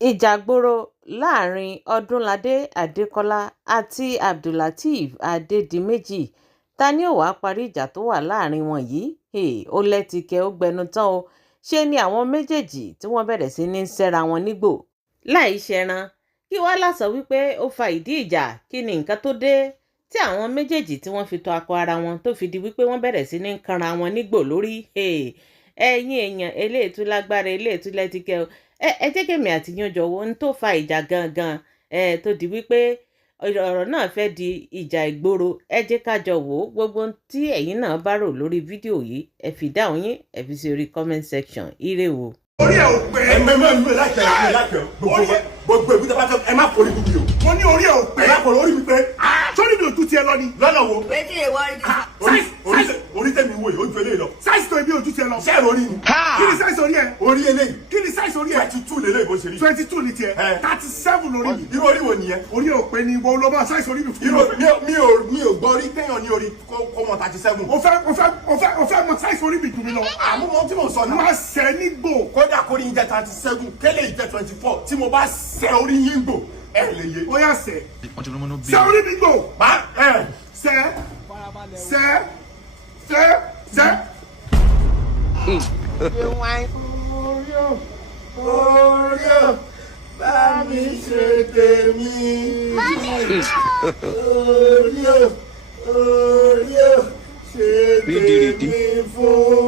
Ìjàgboro láàrin Odunlade Adekola àti Lateef Adedimeji, ta ni ó wàá parí ìjà tó wà láàrin wọn yìí? Ó lẹ́tìkẹ́ ó gbẹnu tán o. Ṣé ni àwọn méjèèjì tí wọ́n bẹ̀rẹ̀ sí ní ṣẹ́ra wọn nígbò láì ṣẹran. Kí wàá lásọ wípé ó fa ìdí ìjà, kí ni nǹkan tó dé tí àwọn méjèèjì tí wọ́n fi tọ akọ ara wọn tó fi di wípé wọ́n bẹ̀rẹ̀ sí ní kanra wọn nígbò lórí. Ẹ̀yin èèyàn eléètú lágbára eléètú lẹ́tìkẹ́ o. Ẹ jẹ́ kèmi àti yín jọ wo ohun tó fa ìjà gangan tó di wípé ọ̀rọ̀ náà fẹ́ di ìjà ìgboro. Ẹ jẹ́ ká jọ wò ó. Gbogbo ohun tí ẹ̀yin náà bá rò lórí fídíò yìí, ẹ fi dáhùn yín, ẹ fi sí orí comment section. Ire wo. Orí ẹ̀ ò pé. Ẹ mẹ́mẹ́ láìpẹ́ gbogbo èbúté bá fẹ́ ẹ má forí mi o. Mo ní orí ẹ̀ ò pé. Ẹ má forí orí mi pé. Sọ́ni mi ò tún tiẹ̀ lọ ni. Lọ́nà wo. Wetin dey worry you? Orí tẹ̀mí wo yìí, ó ju eléyìí lọ. Sáìsì tó ebi ojú tiẹ̀ lọ. Sẹ́ẹ̀rì orí ni. Kí ni sáìsì orí ẹ̀? Orí eléyìí. Kí ni sáìsì orí ẹ̀? 22 lélẹ̀ bó ṣe rí. 22 ni tiẹ̀. 37 lórí mi. Irú orí wo nìyẹn? Orí ẹ̀ ò pé ni ìwọ ló bá sáìsì orí mi fún mi. Mi ò gbọ́ orí téèyàn ní orí kó mọ 37. O fẹ́ mọ sáìsì orí mi jù mí lọ. Àmọ́ tí mo sọ náà. Má ṣẹ́ nígbò. Kódà kórìí ń jẹ́ 37 kélé ìjẹ́ 24 tí mo bá ṣẹ́ orí yín gbò ẹ lè yé. Ó yá ṣẹ́ orí mi gbò. Ṣẹ́. Orí bá mi ṣe tèmi. Orí ṣe tèmi fún